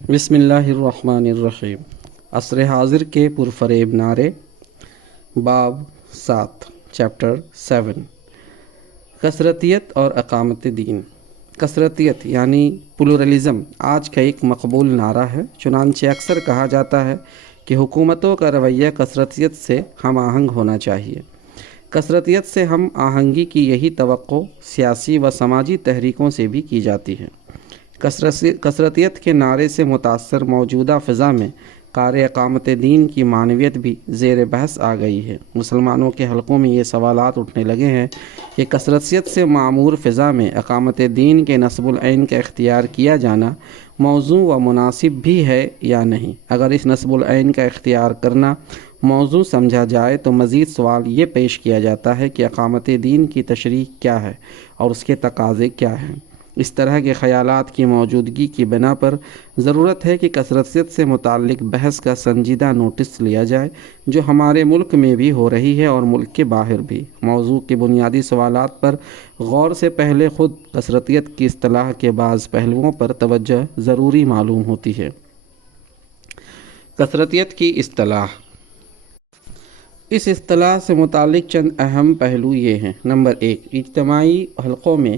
بسم اللہ الرحمن الرحیم۔ عصر حاضر کے پرفریب نعرے، باب 7، چیپٹر 7، کثرتیت اور اقامت دین۔ کثرتیت یعنی پلورلزم آج کا ایک مقبول نعرہ ہے، چنانچہ اکثر کہا جاتا ہے کہ حکومتوں کا رویہ کثرتیت سے ہم آہنگ ہونا چاہیے۔ کثرتیت سے ہم آہنگی کی یہی توقع سیاسی و سماجی تحریکوں سے بھی کی جاتی ہے۔ کثرتیت کے نعرے سے متاثر موجودہ فضا میں کار اقامت دین کی معنویت بھی زیر بحث آ گئی ہے۔ مسلمانوں کے حلقوں میں یہ سوالات اٹھنے لگے ہیں کہ کثرتیت سے معمور فضا میں اقامت دین کے نصب العین کا اختیار کیا جانا موزوں و مناسب بھی ہے یا نہیں۔ اگر اس نصب العین کا اختیار کرنا موزوں سمجھا جائے تو مزید سوال یہ پیش کیا جاتا ہے کہ اقامت دین کی تشریح کیا ہے اور اس کے تقاضے کیا ہیں۔ اس طرح کے خیالات کی موجودگی کی بنا پر ضرورت ہے کہ کثرتیت سے متعلق بحث کا سنجیدہ نوٹس لیا جائے، جو ہمارے ملک میں بھی ہو رہی ہے اور ملک کے باہر بھی۔ موضوع کے بنیادی سوالات پر غور سے پہلے خود کثرتیت کی اصطلاح کے بعض پہلوؤں پر توجہ ضروری معلوم ہوتی ہے۔ کثرتیت کی اصطلاح۔ اس اصطلاح سے متعلق چند اہم پہلو یہ ہیں۔ نمبر 1، اجتماعی حلقوں میں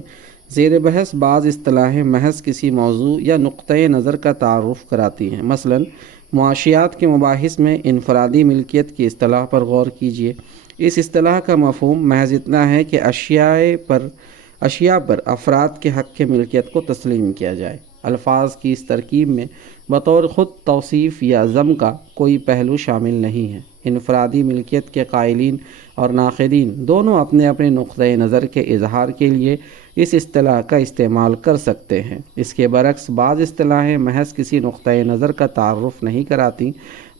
زیر بحث بعض اصطلاحیں محض کسی موضوع یا نقطۂ نظر کا تعارف کراتی ہیں۔ مثلا معاشیات کے مباحث میں انفرادی ملکیت کی اصطلاح پر غور کیجیے۔ اس اصطلاح کا مفہوم محض اتنا ہے کہ اشیاء پر افراد کے حق کی ملکیت کو تسلیم کیا جائے۔ الفاظ کی اس ترکیب میں بطور خود توصیف یا ذم کا کوئی پہلو شامل نہیں ہے۔ انفرادی ملکیت کے قائلین اور ناقدین دونوں اپنے اپنے نقطۂ نظر کے اظہار کے لیے اس اصطلاح کا استعمال کر سکتے ہیں۔ اس کے برعکس بعض اصطلاحیں محض کسی نقطۂ نظر کا تعارف نہیں کراتی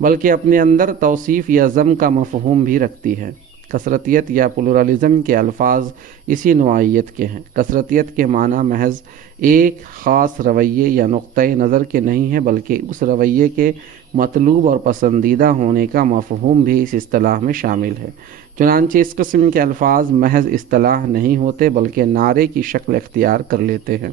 بلکہ اپنے اندر توصیف یا ذم کا مفہوم بھی رکھتی ہیں۔ کثرتیت یا پلورلزم کے الفاظ اسی نوعیت کے ہیں۔ کثرتیت کے معنی محض ایک خاص رویے یا نقطۂ نظر کے نہیں ہے بلکہ اس رویے کے مطلوب اور پسندیدہ ہونے کا مفہوم بھی اس اصطلاح میں شامل ہے۔ چنانچہ اس قسم کے الفاظ محض اصطلاح نہیں ہوتے بلکہ نعرے کی شکل اختیار کر لیتے ہیں۔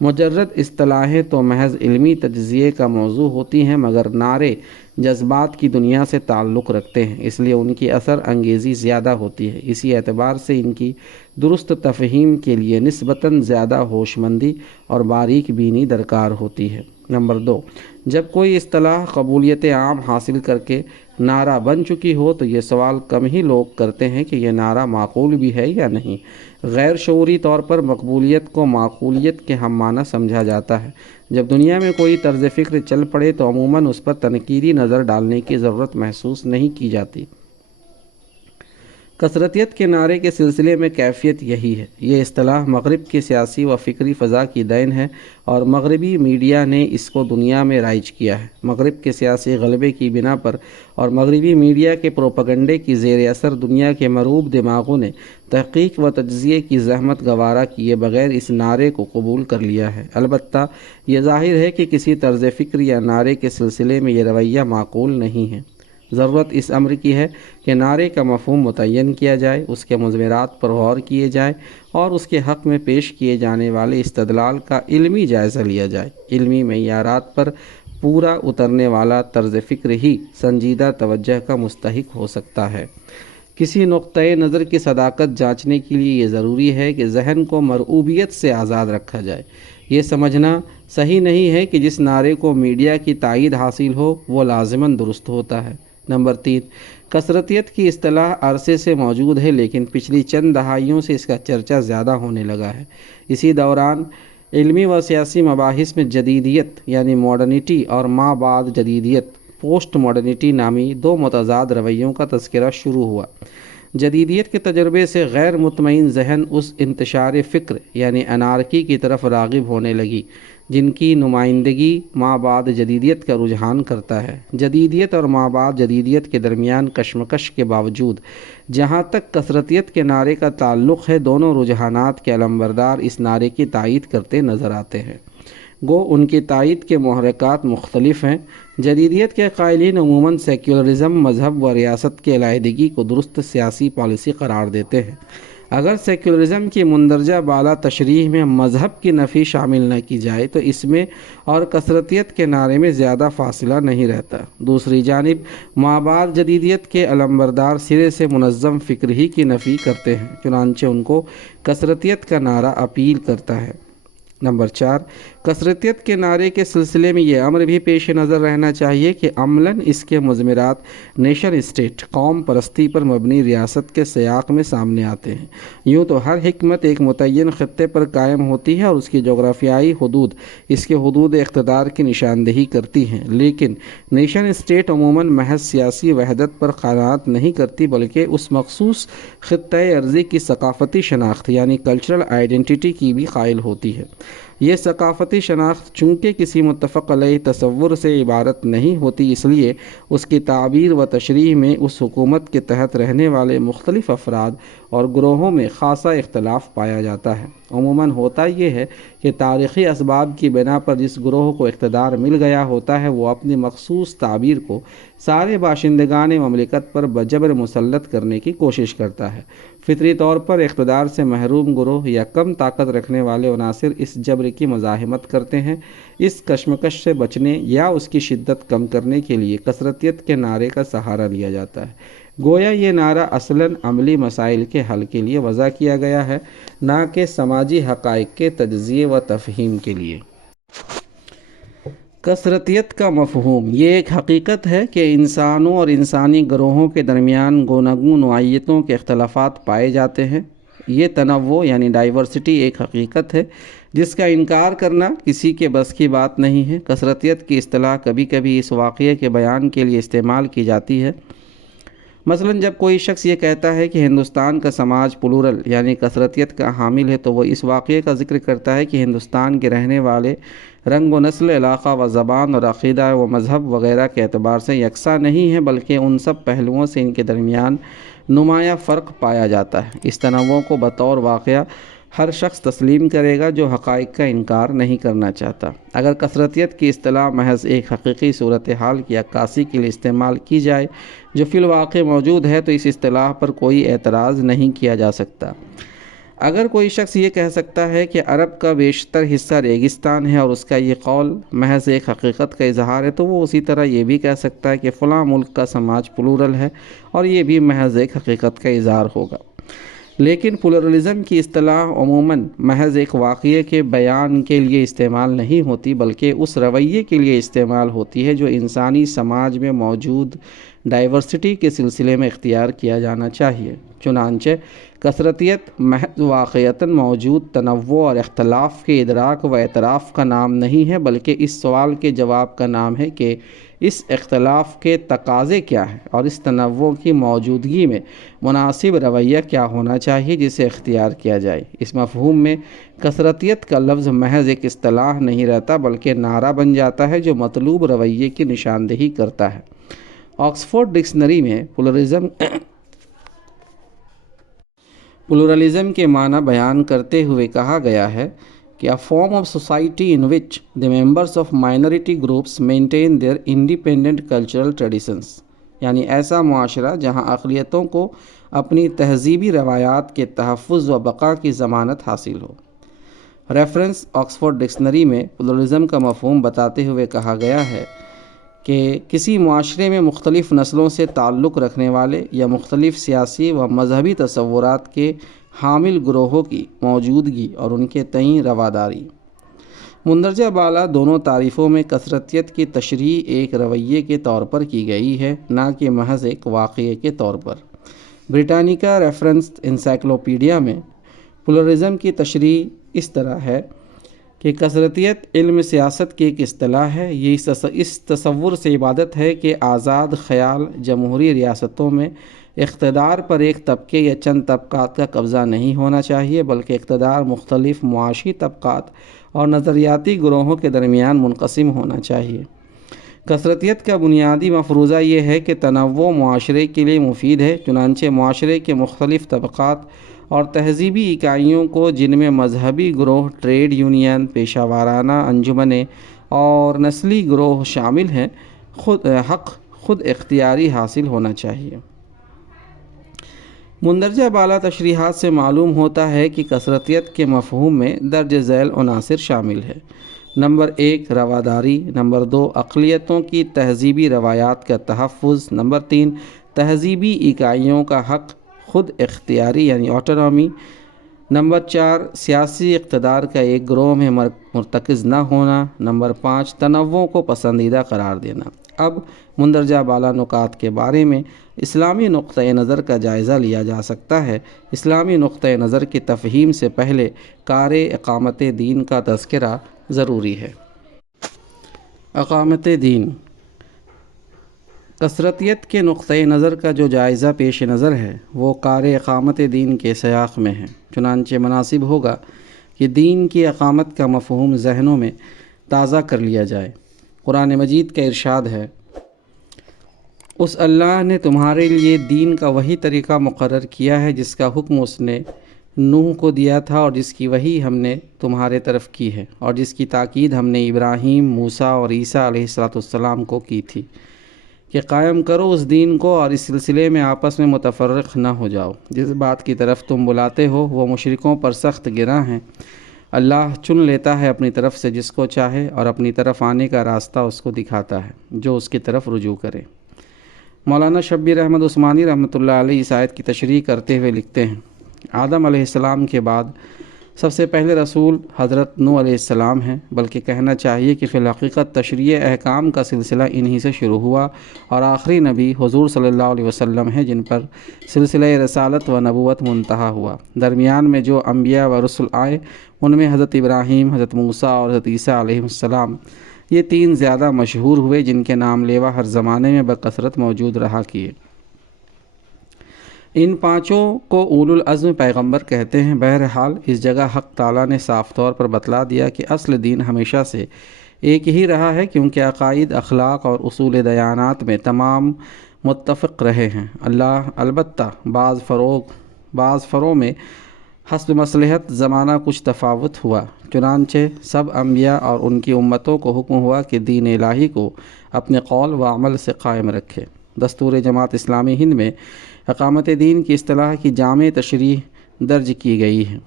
مجرد اصطلاحیں تو محض علمی تجزیے کا موضوع ہوتی ہیں، مگر نعرے جذبات کی دنیا سے تعلق رکھتے ہیں، اس لیے ان کی اثر انگیزی زیادہ ہوتی ہے۔ اسی اعتبار سے ان کی درست تفہیم کے لیے نسبتاً زیادہ ہوش مندی اور باریک بینی درکار ہوتی ہے۔ نمبر 2، جب کوئی اصطلاح قبولیت عام حاصل کر کے نعرہ بن چکی ہو تو یہ سوال کم ہی لوگ کرتے ہیں کہ یہ نعرہ معقول بھی ہے یا نہیں۔ غیر شعوری طور پر مقبولیت کو معقولیت کے ہم معنی سمجھا جاتا ہے۔ جب دنیا میں کوئی طرز فکر چل پڑے تو عموماً اس پر تنقیدی نظر ڈالنے کی ضرورت محسوس نہیں کی جاتی۔ کثرتیت کے نعرے کے سلسلے میں کیفیت یہی ہے۔ یہ اصطلاح مغرب کی سیاسی و فکری فضا کی دین ہے اور مغربی میڈیا نے اس کو دنیا میں رائج کیا ہے۔ مغرب کے سیاسی غلبے کی بنا پر اور مغربی میڈیا کے پروپیگنڈے کی زیر اثر دنیا کے مروب دماغوں نے تحقیق و تجزیے کی زحمت گوارا کیے بغیر اس نعرے کو قبول کر لیا ہے۔ البتہ یہ ظاہر ہے کہ کسی طرز فکر یا نعرے کے سلسلے میں یہ رویہ معقول نہیں ہے۔ ضرورت اس امر کی ہے کہ نعرے کا مفہوم متعین کیا جائے، اس کے مضمرات پر غور کیے جائے اور اس کے حق میں پیش کیے جانے والے استدلال کا علمی جائزہ لیا جائے۔ علمی معیارات پر پورا اترنے والا طرز فکر ہی سنجیدہ توجہ کا مستحق ہو سکتا ہے۔ کسی نقطۂ نظر کی صداقت جانچنے کے لیے یہ ضروری ہے کہ ذہن کو مرعوبیت سے آزاد رکھا جائے۔ یہ سمجھنا صحیح نہیں ہے کہ جس نعرے کو میڈیا کی تائید حاصل ہو وہ لازماً درست ہوتا ہے۔ نمبر 3، کثرتیت کی اصطلاح عرصے سے موجود ہے لیکن پچھلی چند دہائیوں سے اس کا چرچا زیادہ ہونے لگا ہے۔ اسی دوران علمی و سیاسی مباحث میں جدیدیت یعنی ماڈرنٹی اور ما بعد جدیدیت پوسٹ ماڈرنٹی نامی دو متضاد رویوں کا تذکرہ شروع ہوا۔ جدیدیت کے تجربے سے غیر مطمئن ذہن اس انتشار فکر یعنی انارکی کی طرف راغب ہونے لگی جن کی نمائندگی ما بعد جدیدیت کا رجحان کرتا ہے۔ جدیدیت اور ما بعد جدیدیت کے درمیان کشمکش کے باوجود جہاں تک کثرتیت کے نعرے کا تعلق ہے، دونوں رجحانات کے علمبردار اس نعرے کی تائید کرتے نظر آتے ہیں، گو ان کی تائید کے محرکات مختلف ہیں۔ جدیدیت کے قائلین عموماً سیکولرزم، مذہب و ریاست کے علیحدگی کو درست سیاسی پالیسی قرار دیتے ہیں۔ اگر سیکولرزم کی مندرجہ بالا تشریح میں مذہب کی نفی شامل نہ کی جائے تو اس میں اور کثرتیت کے نعرے میں زیادہ فاصلہ نہیں رہتا۔ دوسری جانب مابعد جدیدیت کے علمبردار سرے سے منظم فکر ہی کی نفی کرتے ہیں، چنانچہ ان کو کثرتیت کا نعرہ اپیل کرتا ہے۔ نمبر 4، کثرتیت کے نعرے کے سلسلے میں یہ امر بھی پیش نظر رہنا چاہیے کہ عملاً اس کے مضمرات نیشن اسٹیٹ، قوم پرستی پر مبنی ریاست کے سیاق میں سامنے آتے ہیں۔ یوں تو ہر حکمت ایک متعین خطے پر قائم ہوتی ہے اور اس کی جغرافیائی حدود اس کے حدود اقتدار کی نشاندہی کرتی ہیں، لیکن نیشن اسٹیٹ عموماً محض سیاسی وحدت پر قناعت نہیں کرتی بلکہ اس مخصوص خطۂ ارضی کی ثقافتی شناخت یعنی کلچرل آئیڈینٹی کی بھی قائل ہوتی ہے۔ یہ ثقافتی شناخت چونکہ کسی متفق علیہ تصور سے عبارت نہیں ہوتی، اس لیے اس کی تعبیر و تشریح میں اس حکومت کے تحت رہنے والے مختلف افراد اور گروہوں میں خاصا اختلاف پایا جاتا ہے۔ عموماً ہوتا یہ ہے کہ تاریخی اسباب کی بنا پر جس گروہ کو اقتدار مل گیا ہوتا ہے وہ اپنی مخصوص تعبیر کو سارے باشندگان مملکت پر بجبر مسلط کرنے کی کوشش کرتا ہے۔ فطری طور پر اقتدار سے محروم گروہ یا کم طاقت رکھنے والے عناصر اس جبر کی مزاحمت کرتے ہیں۔ اس کشمکش سے بچنے یا اس کی شدت کم کرنے کے لیے کثرتیت کے نعرے کا سہارا لیا جاتا ہے۔ گویا یہ نعرہ اصلاً عملی مسائل کے حل کے لیے وضع کیا گیا ہے، نہ کہ سماجی حقائق کے تجزیے و تفہیم کے لیے۔ کثرتیت کا مفہوم یہ ایک حقیقت ہے کہ انسانوں اور انسانی گروہوں کے درمیان گوناگوں نوعیتوں کے اختلافات پائے جاتے ہیں۔ یہ تنوع یعنی ڈائیورسٹی ایک حقیقت ہے جس کا انکار کرنا کسی کے بس کی بات نہیں ہے۔ کثرتیت کی اصطلاح کبھی کبھی اس واقعے کے بیان کے لیے استعمال کی جاتی ہے۔ مثلاً جب کوئی شخص یہ کہتا ہے کہ ہندوستان کا سماج پلورل یعنی کثرتیت کا حامل ہے تو وہ اس واقعے کا ذکر کرتا ہے کہ ہندوستان کے رہنے والے رنگ و نسل، علاقہ و زبان اور عقیدہ و مذہب وغیرہ کے اعتبار سے یکساں نہیں ہیں، بلکہ ان سب پہلوؤں سے ان کے درمیان نمایاں فرق پایا جاتا ہے۔ اس تنوع کو بطور واقعہ ہر شخص تسلیم کرے گا جو حقائق کا انکار نہیں کرنا چاہتا۔ اگر کثرتیت کی اصطلاح محض ایک حقیقی صورتحال کی عکاسی کے لیے استعمال کی جائے جو فی الواقع موجود ہے تو اس اصطلاح پر کوئی اعتراض نہیں کیا جا سکتا۔ اگر کوئی شخص یہ کہہ سکتا ہے کہ عرب کا بیشتر حصہ ریگستان ہے اور اس کا یہ قول محض ایک حقیقت کا اظہار ہے، تو وہ اسی طرح یہ بھی کہہ سکتا ہے کہ فلاں ملک کا سماج پلورل ہے اور یہ بھی محض ایک حقیقت کا اظہار ہوگا۔ لیکن پلورلزم کی اصطلاح عموماً محض ایک واقعے کے بیان کے لیے استعمال نہیں ہوتی بلکہ اس رویے کے لیے استعمال ہوتی ہے جو انسانی سماج میں موجود ڈائیورسٹی کے سلسلے میں اختیار کیا جانا چاہیے۔ چنانچہ کثرتیت محض واقعتاً موجود تنوع اور اختلاف کے ادراک و اعتراف کا نام نہیں ہے بلکہ اس سوال کے جواب کا نام ہے کہ اس اختلاف کے تقاضے کیا ہیں اور اس تنوع کی موجودگی میں مناسب رویہ کیا ہونا چاہیے جسے اختیار کیا جائے۔ اس مفہوم میں کثرتیت کا لفظ محض ایک اصطلاح نہیں رہتا بلکہ نعرہ بن جاتا ہے جو مطلوب رویے کی نشاندہی کرتا ہے۔ آکسفورڈ ڈکشنری میں پلورلزم کے معنی بیان کرتے ہوئے کہا گیا ہے کہ a form of society in which the members of minority groups maintain their independent cultural traditions، یعنی ایسا معاشرہ جہاں اقلیتوں کو اپنی تہذیبی روایات کے تحفظ و بقا کی ضمانت حاصل ہو۔ ریفرنس آکسفورڈ ڈکشنری میں پلورلزم کا مفہوم بتاتے ہوئے کہا گیا ہے کہ کسی معاشرے میں مختلف نسلوں سے تعلق رکھنے والے یا مختلف سیاسی و مذہبی تصورات کے حامل گروہوں کی موجودگی اور ان کے تئیں رواداری۔ مندرجہ بالا دونوں تعریفوں میں کثرتیت کی تشریح ایک رویے کے طور پر کی گئی ہے، نہ کہ محض ایک واقعے کے طور پر۔ بریٹانیکا ریفرنس انسائکلوپیڈیا میں پلورلزم کی تشریح اس طرح ہے کہ کثرتیت علم سیاست کی ایک اصطلاح ہے۔ یہ اس تصور سے عبادت ہے کہ آزاد خیال جمہوری ریاستوں میں اقتدار پر ایک طبقے یا چند طبقات کا قبضہ نہیں ہونا چاہیے بلکہ اقتدار مختلف معاشی طبقات اور نظریاتی گروہوں کے درمیان منقسم ہونا چاہیے۔ کثرتیت کا بنیادی مفروضہ یہ ہے کہ تنوع معاشرے کے لیے مفید ہے، چنانچہ معاشرے کے مختلف طبقات اور تہذیبی اکائیوں کو جن میں مذہبی گروہ، ٹریڈ یونین، پیشہ وارانہ انجمنیں اور نسلی گروہ شامل ہیں، خود اختیاری حاصل ہونا چاہیے۔ مندرجہ بالا تشریحات سے معلوم ہوتا ہے کہ کثرتیت کے مفہوم میں درج ذیل عناصر شامل ہے۔ نمبر 1 رواداری، نمبر 2 اقلیتوں کی تہذیبی روایات کا تحفظ، نمبر 3 تہذیبی اکائیوں کا حق خود اختیاری یعنی آٹونومی، نمبر 4 سیاسی اقتدار کا ایک گروہ میں مرتکز نہ ہونا، نمبر 5 تنوع کو پسندیدہ قرار دینا۔ اب مندرجہ بالا نکات کے بارے میں اسلامی نقطۂ نظر کا جائزہ لیا جا سکتا ہے۔ اسلامی نقطۂ نظر کی تفہیم سے پہلے کار اقامت دین کا تذکرہ ضروری ہے۔ اقامت دین، کثرتیت کے نقطۂ نظر کا جو جائزہ پیش نظر ہے وہ کار اقامت دین کے سیاق میں ہے۔ چنانچہ مناسب ہوگا کہ دین کی اقامت کا مفہوم ذہنوں میں تازہ کر لیا جائے۔ قرآن مجید کا ارشاد ہے، اس اللہ نے تمہارے لیے دین کا وہی طریقہ مقرر کیا ہے جس کا حکم اس نے نوح کو دیا تھا اور جس کی وحی ہم نے تمہارے طرف کی ہے اور جس کی تاکید ہم نے ابراہیم، موسیٰ اور عیسیٰ علیہ السلام کو کی تھی کہ قائم کرو اس دین کو اور اس سلسلے میں آپس میں متفرق نہ ہو جاؤ۔ جس بات کی طرف تم بلاتے ہو وہ مشرکوں پر سخت گراں ہیں۔ اللہ چن لیتا ہے اپنی طرف سے جس کو چاہے اور اپنی طرف آنے کا راستہ اس کو دکھاتا ہے جو اس کی طرف رجوع کرے۔ مولانا شبیر احمد عثمانی رحمۃ اللہ علیہ اس آیت کی تشریح کرتے ہوئے لکھتے ہیں، آدم علیہ السلام کے بعد سب سے پہلے رسول حضرت نوح علیہ السلام ہیں، بلکہ کہنا چاہیے کہ فی الحقیقت تشریع احکام کا سلسلہ انہی سے شروع ہوا اور آخری نبی حضور صلی اللہ علیہ وسلم ہیں جن پر سلسلہ رسالت و نبوت منتہا ہوا۔ درمیان میں جو انبیاء و رسل آئے ان میں حضرت ابراہیم، حضرت موسیٰ اور حضرت عیسیٰ علیہ السلام، یہ تین زیادہ مشہور ہوئے جن کے نام لیوا ہر زمانے میں بکثرت موجود رہا کیے۔ ان پانچوں کو اولو العزم پیغمبر کہتے ہیں۔ بہرحال اس جگہ حق تعالیٰ نے صاف طور پر بتلا دیا کہ اصل دین ہمیشہ سے ایک ہی رہا ہے، کیونکہ عقائد، اخلاق اور اصول دیانات میں تمام متفق رہے ہیں۔ البتہ بعض فروع میں حسب مصلحت زمانہ کچھ تفاوت ہوا، چنانچہ سب انبیاء اور ان کی امتوں کو حکم ہوا کہ دین الہی کو اپنے قول و عمل سے قائم رکھے۔ دستور جماعت اسلامی ہند میں اقامت دین کی اصطلاح کی جامع تشریح درج کی گئی ہے۔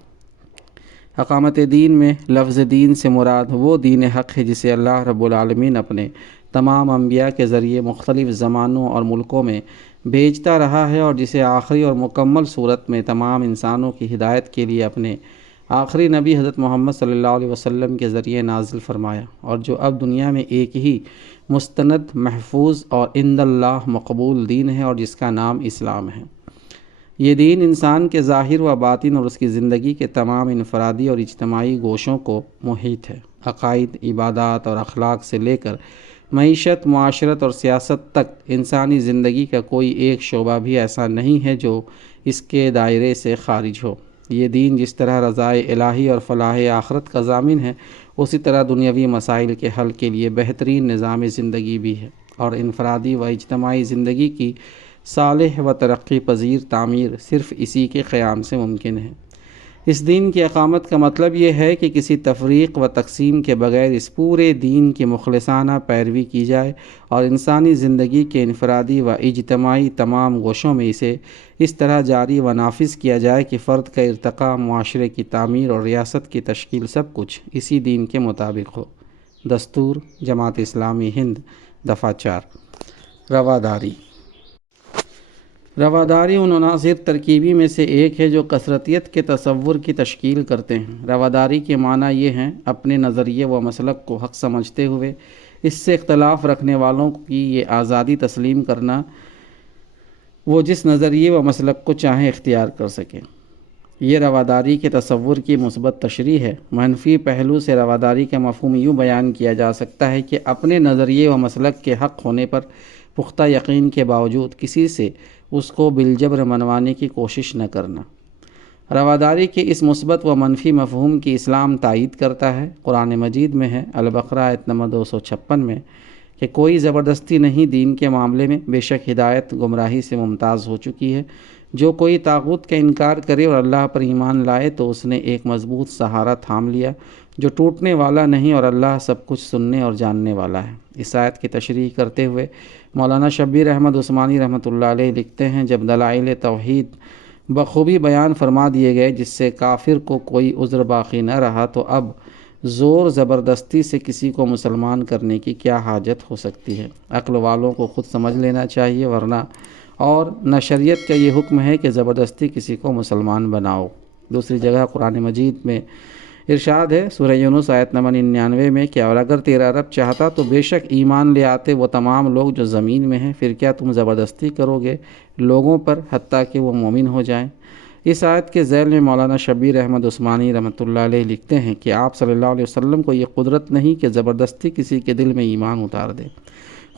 اقامت دین میں لفظ دین سے مراد وہ دین حق ہے جسے اللہ رب العالمین اپنے تمام انبیاء کے ذریعے مختلف زمانوں اور ملکوں میں بھیجتا رہا ہے اور جسے آخری اور مکمل صورت میں تمام انسانوں کی ہدایت کے لیے اپنے آخری نبی حضرت محمد صلی اللہ علیہ وسلم کے ذریعے نازل فرمایا، اور جو اب دنیا میں ایک ہی مستند، محفوظ اور عند اللہ مقبول دین ہے اور جس کا نام اسلام ہے۔ یہ دین انسان کے ظاہر و باطن اور اس کی زندگی کے تمام انفرادی اور اجتماعی گوشوں کو محیط ہے۔ عقائد، عبادات اور اخلاق سے لے کر معیشت، معاشرت اور سیاست تک انسانی زندگی کا کوئی ایک شعبہ بھی ایسا نہیں ہے جو اس کے دائرے سے خارج ہو۔ یہ دین جس طرح رضائے الہی اور فلاح آخرت کا ضامن ہے، اسی طرح دنیاوی مسائل کے حل کے لیے بہترین نظام زندگی بھی ہے، اور انفرادی و اجتماعی زندگی کی صالح و ترقی پذیر تعمیر صرف اسی کے قیام سے ممکن ہے۔ اس دین کی اقامت کا مطلب یہ ہے کہ کسی تفریق و تقسیم کے بغیر اس پورے دین کی مخلصانہ پیروی کی جائے اور انسانی زندگی کے انفرادی و اجتماعی تمام گوشوں میں اسے اس طرح جاری و نافذ کیا جائے کہ فرد کا ارتقاء، معاشرے کی تعمیر اور ریاست کی تشکیل سب کچھ اسی دین کے مطابق ہو۔ دستور جماعت اسلامی ہند دفعہ 4۔ رواداری ان عناصر ترکیبی میں سے ایک ہے جو کثرتیت کے تصور کی تشکیل کرتے ہیں۔ رواداری کے معنی یہ ہیں اپنے نظریے و مسلک کو حق سمجھتے ہوئے اس سے اختلاف رکھنے والوں کی یہ آزادی تسلیم کرنا وہ جس نظریے و مسلک کو چاہیں اختیار کر سکیں۔ یہ رواداری کے تصور کی مثبت تشریح ہے۔ منفی پہلو سے رواداری کا مفہوم یوں بیان کیا جا سکتا ہے کہ اپنے نظریے و مسلک کے حق ہونے پر پختہ یقین کے باوجود کسی سے اس کو بالجبر منوانے کی کوشش نہ کرنا۔ رواداری کے اس مثبت و منفی مفہوم کی اسلام تائید کرتا ہے۔ قرآن مجید میں ہے، البقرہ آیت نمبر 256 میں، کہ کوئی زبردستی نہیں دین کے معاملے میں، بے شک ہدایت گمراہی سے ممتاز ہو چکی ہے۔ جو کوئی طاغوت کا انکار کرے اور اللہ پر ایمان لائے تو اس نے ایک مضبوط سہارا تھام لیا جو ٹوٹنے والا نہیں، اور اللہ سب کچھ سننے اور جاننے والا ہے۔ اس آیت کی تشریح کرتے ہوئے مولانا شبیر احمد عثمانی رحمۃ اللہ علیہ لکھتے ہیں، جب دلائل توحید بخوبی بیان فرما دیے گئے، جس سے کافر کو کوئی عذر باقی نہ رہا۔ تو اب زور زبردستی سے کسی کو مسلمان کرنے کی کیا حاجت ہو سکتی ہے؟ عقل والوں کو خود سمجھ لینا چاہیے، ورنہ اور نہ شریعت کا یہ حکم ہے کہ زبردستی کسی کو مسلمان بناؤ۔ دوسری جگہ قرآن مجید میں ارشاد ہے، سورہ یونس آیت نمبر 99 میں، کہ اور اگر تیرا رب چاہتا تو بے شک ایمان لے آتے وہ تمام لوگ جو زمین میں ہیں، پھر کیا تم زبردستی کرو گے لوگوں پر حتیٰ کہ وہ مومن ہو جائیں۔ اس آیت کے ذیل میں مولانا شبیر احمد عثمانی رحمۃ اللہ علیہ لکھتے ہیں کہ آپ صلی اللہ علیہ وسلم کو یہ قدرت نہیں کہ زبردستی کسی کے دل میں ایمان اتار دے۔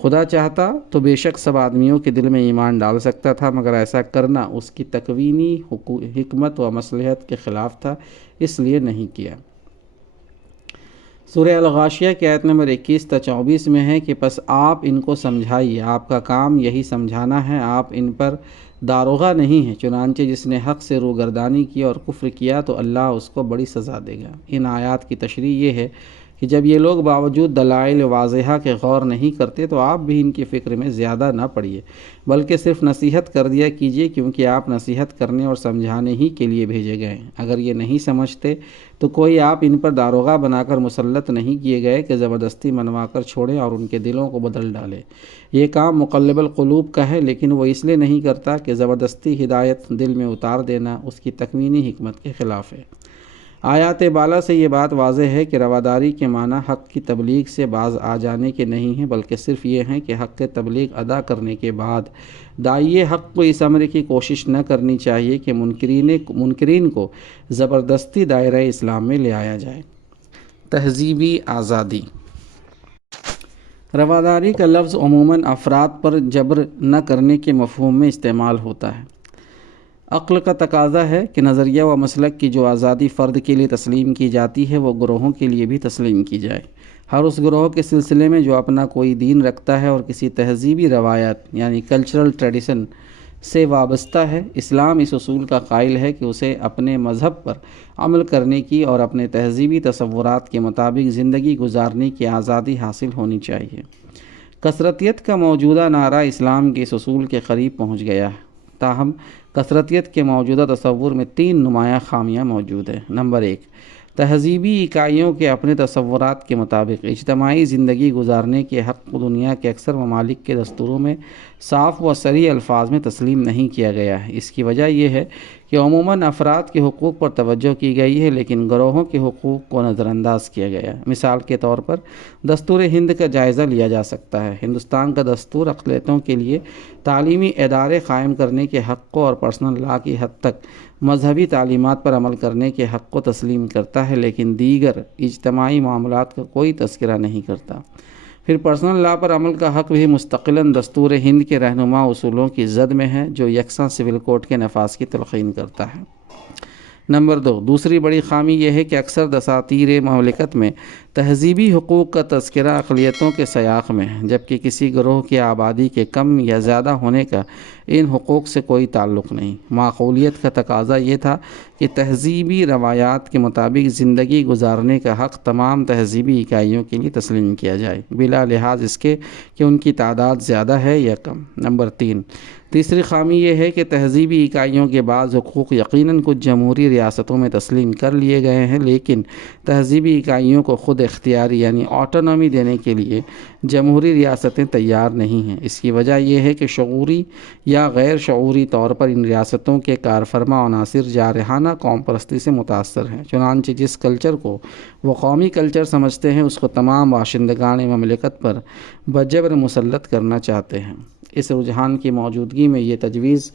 خدا چاہتا تو بے شک سب آدمیوں کے دل میں ایمان ڈال سکتا تھا، مگر ایسا کرنا اس کی تکوینی حکمت و مصلحت کے خلاف تھا، اس لیے نہیں کیا۔ سورہ الغاشیہ کی آیت نمبر 21 تا 24 میں ہے کہ پس آپ ان کو سمجھائیے، آپ کا کام یہی سمجھانا ہے، آپ ان پر داروغہ نہیں ہیں۔ چنانچہ جس نے حق سے روگردانی کی اور کفر کیا تو اللہ اس کو بڑی سزا دے گا۔ ان آیات کی تشریح یہ ہے کہ جب یہ لوگ باوجود دلائل واضحہ کے غور نہیں کرتے تو آپ بھی ان کی فکر میں زیادہ نہ پڑیے، بلکہ صرف نصیحت کر دیا کیجیے، کیونکہ آپ نصیحت کرنے اور سمجھانے ہی کے لیے بھیجے گئے ہیں۔ اگر یہ نہیں سمجھتے تو کوئی آپ ان پر داروغہ بنا کر مسلط نہیں کیے گئے کہ زبردستی منوا کر چھوڑیں اور ان کے دلوں کو بدل ڈالیں۔ یہ کام مقلب القلوب کا ہے، لیکن وہ اس لیے نہیں کرتا کہ زبردستی ہدایت دل میں اتار دینا اس کی تکوینی حکمت کے خلاف ہے۔ آیات بالا سے یہ بات واضح ہے کہ رواداری کے معنی حق کی تبلیغ سے باز آ جانے کے نہیں ہیں، بلکہ صرف یہ ہیں کہ حق کے تبلیغ ادا کرنے کے بعد داعی حق کو اس امر کی کوشش نہ کرنی چاہیے کہ منکرین کو زبردستی دائرہ اسلام میں لے آیا جائے۔ تہذیبی آزادی۔ رواداری کا لفظ عموماً افراد پر جبر نہ کرنے کے مفہوم میں استعمال ہوتا ہے۔ عقل کا تقاضا ہے کہ نظریہ و مسلک کی جو آزادی فرد کے لیے تسلیم کی جاتی ہے وہ گروہوں کے لیے بھی تسلیم کی جائے۔ ہر اس گروہ کے سلسلے میں جو اپنا کوئی دین رکھتا ہے اور کسی تہذیبی روایت یعنی کلچرل ٹریڈیشن سے وابستہ ہے، اسلام اس اصول کا قائل ہے کہ اسے اپنے مذہب پر عمل کرنے کی اور اپنے تہذیبی تصورات کے مطابق زندگی گزارنے کی آزادی حاصل ہونی چاہیے۔ کثرتیت کا موجودہ نعرہ اسلام کے اس اصول کے قریب پہنچ گیا ہے، تاہم کثرتیت کے موجودہ تصور میں 3 نمایاں خامیاں موجود ہیں۔ نمبر 1، تہذیبی اکائیوں کے اپنے تصورات کے مطابق اجتماعی زندگی گزارنے کے حق کو دنیا کے اکثر ممالک کے دستوروں میں صاف و صریح الفاظ میں تسلیم نہیں کیا گیا ہے۔ اس کی وجہ یہ ہے کہ عموماً افراد کے حقوق پر توجہ کی گئی ہے، لیکن گروہوں کے حقوق کو نظر انداز کیا گیا ہے۔ مثال کے طور پر دستور ہند کا جائزہ لیا جا سکتا ہے۔ ہندوستان کا دستور اقلیتوں کے لیے تعلیمی ادارے قائم کرنے کے حق کو اور پرسنل لا کی حد تک مذہبی تعلیمات پر عمل کرنے کے حق کو تسلیم کرتا ہے، لیکن دیگر اجتماعی معاملات کا کوئی تذکرہ نہیں کرتا۔ پھر پرسنل لا پر عمل کا حق بھی مستقلاً دستور ہند کے رہنما اصولوں کی زد میں ہے، جو یکساں سول کوڈ کے نفاذ کی تلقین کرتا ہے۔ نمبر 2، دوسری بڑی خامی یہ ہے کہ اکثر دساتیر مملکت میں تہذیبی حقوق کا تذکرہ اقلیتوں کے سیاق میں ہے، جبکہ کسی گروہ کی آبادی کے کم یا زیادہ ہونے کا ان حقوق سے کوئی تعلق نہیں۔ معقولیت کا تقاضا یہ تھا کہ تہذیبی روایات کے مطابق زندگی گزارنے کا حق تمام تہذیبی اکائیوں کے لیے تسلیم کیا جائے، بلا لحاظ اس کے کہ ان کی تعداد زیادہ ہے یا کم۔ نمبر 3، تیسری خامی یہ ہے کہ تہذیبی اکائیوں کے بعض حقوق یقیناً کچھ جمہوری ریاستوں میں تسلیم کر لیے گئے ہیں، لیکن تہذیبی اکائیوں کو خود اختیاری یعنی آٹونومی دینے کے لیے جمہوری ریاستیں تیار نہیں ہیں۔ اس کی وجہ یہ ہے کہ شعوری یا غیر شعوری طور پر ان ریاستوں کے کارفرما عناصر جارحانہ قوم پرستی سے متاثر ہیں، چنانچہ جس کلچر کو وہ قومی کلچر سمجھتے ہیں اس کو تمام باشندگان مملکت پر بجبر مسلط کرنا چاہتے ہیں۔ اس رجحان کی موجودگی میں یہ تجویز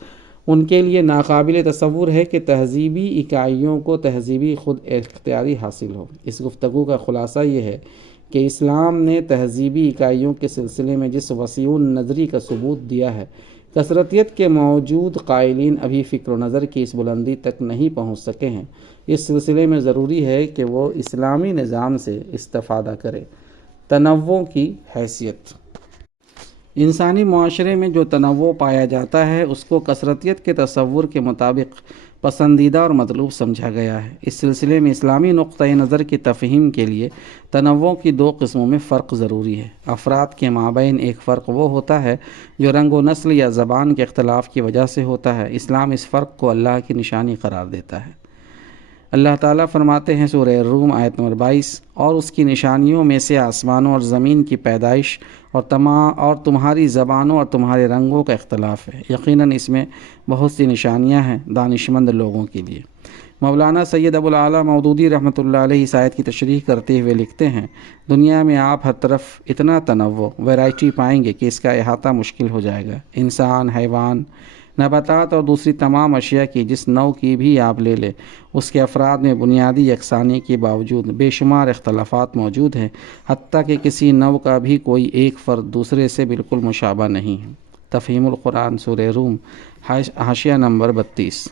ان کے لیے ناقابل تصور ہے کہ تہذیبی اکائیوں کو تہذیبی خود اختیاری حاصل ہو۔ اس گفتگو کا خلاصہ یہ ہے کہ اسلام نے تہذیبی اکائیوں کے سلسلے میں جس وسیع نظری کا ثبوت دیا ہے، کثرتیت کے موجود قائلین ابھی فکر و نظر کی اس بلندی تک نہیں پہنچ سکے ہیں۔ اس سلسلے میں ضروری ہے کہ وہ اسلامی نظام سے استفادہ کرے۔ تنوع کی حیثیت۔ انسانی معاشرے میں جو تنوع پایا جاتا ہے اس کو کثرتیت کے تصور کے مطابق پسندیدہ اور مطلوب سمجھا گیا ہے۔ اس سلسلے میں اسلامی نقطۂ نظر کی تفہیم کے لیے تنوع کی دو قسموں میں فرق ضروری ہے۔ افراد کے مابین ایک فرق وہ ہوتا ہے جو رنگ و نسل یا زبان کے اختلاف کی وجہ سے ہوتا ہے۔ اسلام اس فرق کو اللہ کی نشانی قرار دیتا ہے۔ اللہ تعالیٰ فرماتے ہیں سورہ الروم آیت نمبر 22، اور اس کی نشانیوں میں سے آسمانوں اور زمین کی پیدائش اور تمہاری زبانوں اور تمہارے رنگوں کا اختلاف ہے، یقیناً اس میں بہت سی نشانیاں ہیں دانشمند لوگوں کے لیے۔ مولانا سید ابو الاعلیٰ مودودی رحمۃ اللہ علیہ اس آیت کی تشریح کرتے ہوئے لکھتے ہیں، دنیا میں آپ ہر طرف اتنا تنوع ویرائٹی پائیں گے کہ اس کا احاطہ مشکل ہو جائے گا۔ انسان، حیوان، نباتات اور دوسری تمام اشیاء کی جس نوع کی بھی آپ لے لیں، اس کے افراد میں بنیادی یکسانی کے باوجود بے شمار اختلافات موجود ہیں، حتیٰ کہ کسی نوع کا بھی کوئی ایک فرد دوسرے سے بالکل مشابہ نہیں ہے۔ تفہیم القرآن سورہ روم حاشیہ نمبر 32۔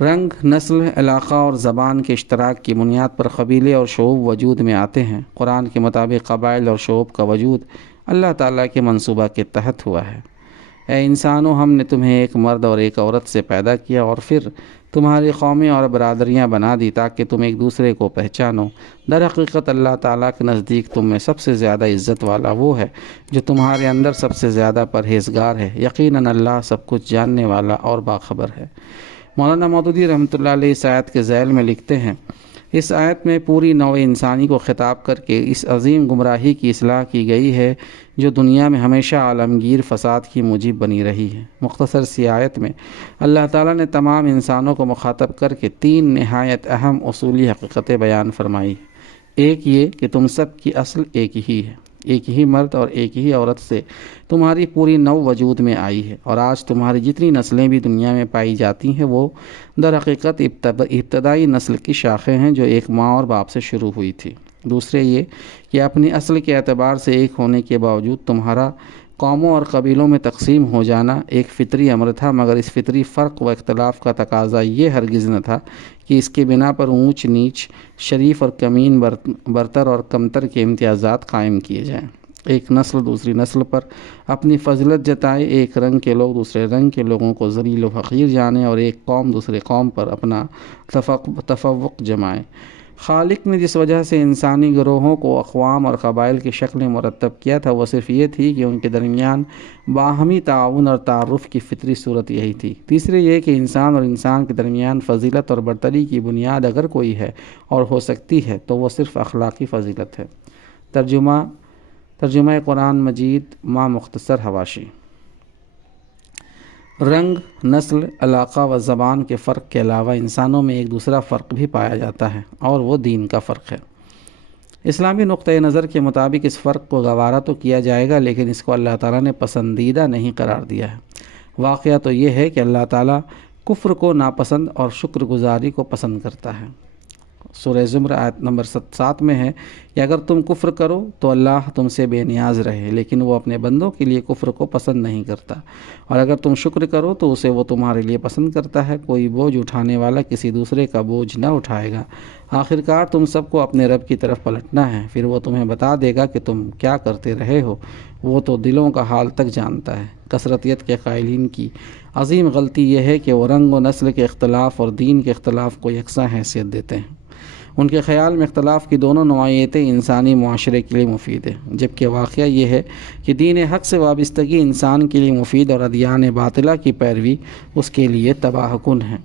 رنگ، نسل، علاقہ اور زبان کے اشتراک کی بنیاد پر قبیلے اور شعوب وجود میں آتے ہیں۔ قرآن کے مطابق قبائل اور شعوب کا وجود اللہ تعالیٰ کے منصوبہ کے تحت ہوا ہے۔ اے انسانوں، ہم نے تمہیں ایک مرد اور ایک عورت سے پیدا کیا اور پھر تمہاری قومیں اور برادریاں بنا دی تاکہ تم ایک دوسرے کو پہچانو۔ در حقیقت اللہ تعالیٰ کے نزدیک تم میں سب سے زیادہ عزت والا وہ ہے جو تمہارے اندر سب سے زیادہ پرہیزگار ہے۔ یقیناً اللہ سب کچھ جاننے والا اور باخبر ہے۔ مولانا مودودی رحمۃ اللہ علیہ اس آیت کے ذیل میں لکھتے ہیں، اس آیت میں پوری نوع انسانی کو خطاب کر کے اس عظیم گمراہی کی اصلاح کی گئی ہے جو دنیا میں ہمیشہ عالمگیر فساد کی موجب بنی رہی ہے۔ مختصر سی آیت میں اللہ تعالیٰ نے تمام انسانوں کو مخاطب کر کے تین نہایت اہم اصولی حقیقتیں بیان فرمائی۔ ایک یہ کہ تم سب کی اصل ایک ہی ہے، ایک ہی مرد اور ایک ہی عورت سے تمہاری پوری نوع وجود میں آئی ہے، اور آج تمہاری جتنی نسلیں بھی دنیا میں پائی جاتی ہیں وہ در حقیقت ابتدائی نسل کی شاخیں ہیں جو ایک ماں اور باپ سے شروع ہوئی تھی۔ دوسرے یہ کہ اپنی اصل کے اعتبار سے ایک ہونے کے باوجود تمہارا قوموں اور قبیلوں میں تقسیم ہو جانا ایک فطری امر تھا، مگر اس فطری فرق و اختلاف کا تقاضا یہ ہرگز نہ تھا کہ اس کے بنا پر اونچ نیچ، شریف اور کمین، برتر اور کمتر کے امتیازات قائم کیے جائیں۔ ایک نسل دوسری نسل پر اپنی فضیلت جتائے، ایک رنگ کے لوگ دوسرے رنگ کے لوگوں کو ذلیل و حقیر جانے، اور ایک قوم دوسرے قوم پر اپنا تفوق جمائے۔ خالق نے جس وجہ سے انسانی گروہوں کو اقوام اور قبائل کی شکل میں مرتب کیا تھا وہ صرف یہ تھی کہ ان کے درمیان باہمی تعاون اور تعارف کی فطری صورت یہی تھی۔ تیسرے یہ کہ انسان اور انسان کے درمیان فضیلت اور برتری کی بنیاد اگر کوئی ہے اور ہو سکتی ہے تو وہ صرف اخلاقی فضیلت ہے۔ ترجمہ قرآن مجید مع مختصر حواشی۔ رنگ، نسل، علاقہ و زبان کے فرق کے علاوہ انسانوں میں ایک دوسرا فرق بھی پایا جاتا ہے اور وہ دین کا فرق ہے۔ اسلامی نقطۂ نظر کے مطابق اس فرق کو گوارا تو کیا جائے گا، لیکن اس کو اللہ تعالیٰ نے پسندیدہ نہیں قرار دیا ہے۔ واقعہ تو یہ ہے کہ اللہ تعالیٰ کفر کو ناپسند اور شکر گزاری کو پسند کرتا ہے۔ سورہ زمر آیت نمبر 7 میں ہے کہ اگر تم کفر کرو تو اللہ تم سے بے نیاز رہے، لیکن وہ اپنے بندوں کے لیے کفر کو پسند نہیں کرتا، اور اگر تم شکر کرو تو اسے وہ تمہارے لیے پسند کرتا ہے۔ کوئی بوجھ اٹھانے والا کسی دوسرے کا بوجھ نہ اٹھائے گا۔ آخرکار تم سب کو اپنے رب کی طرف پلٹنا ہے، پھر وہ تمہیں بتا دے گا کہ تم کیا کرتے رہے ہو، وہ تو دلوں کا حال تک جانتا ہے۔ کثرتیت کے قائلین کی عظیم غلطی یہ ہے کہ وہ رنگ و نسل کے اختلاف اور دین کے اختلاف کو یکساں حیثیت دیتے ہیں۔ ان کے خیال میں اختلاف کی دونوں نوعیتیں انسانی معاشرے کے لیے مفید ہیں، جبکہ واقعہ یہ ہے کہ دین حق سے وابستگی انسان کے لیے مفید اور ادیان باطلہ کی پیروی اس کے لیے تباہ کن ہے۔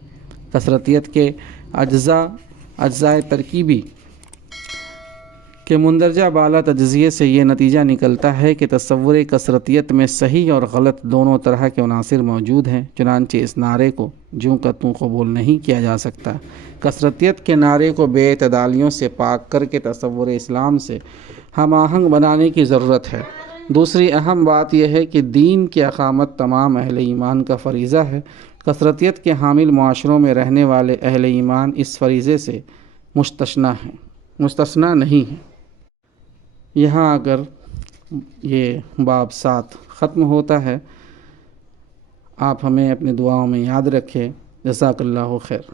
کثرتیت کے اجزاء ترکیبی کے مندرجہ بالا تجزیے سے یہ نتیجہ نکلتا ہے کہ تصور کثرتیت میں صحیح اور غلط دونوں طرح کے عناصر موجود ہیں، چنانچہ اس نعرے کو جوں کا توں قبول نہیں کیا جا سکتا۔ کثرتیت کے نعرے کو بے اعتدالیوں سے پاک کر کے تصور اسلام سے ہم آہنگ بنانے کی ضرورت ہے۔ دوسری اہم بات یہ ہے کہ دین کی اقامت تمام اہل ایمان کا فریضہ ہے۔ کثرتیت کے حامل معاشروں میں رہنے والے اہل ایمان اس فریضے سے مستثنی نہیں ہیں۔ یہاں اگر یہ باب 7 ختم ہوتا ہے۔ آپ ہمیں اپنی دعاؤں میں یاد رکھیں۔ جزاک اللہ خیر۔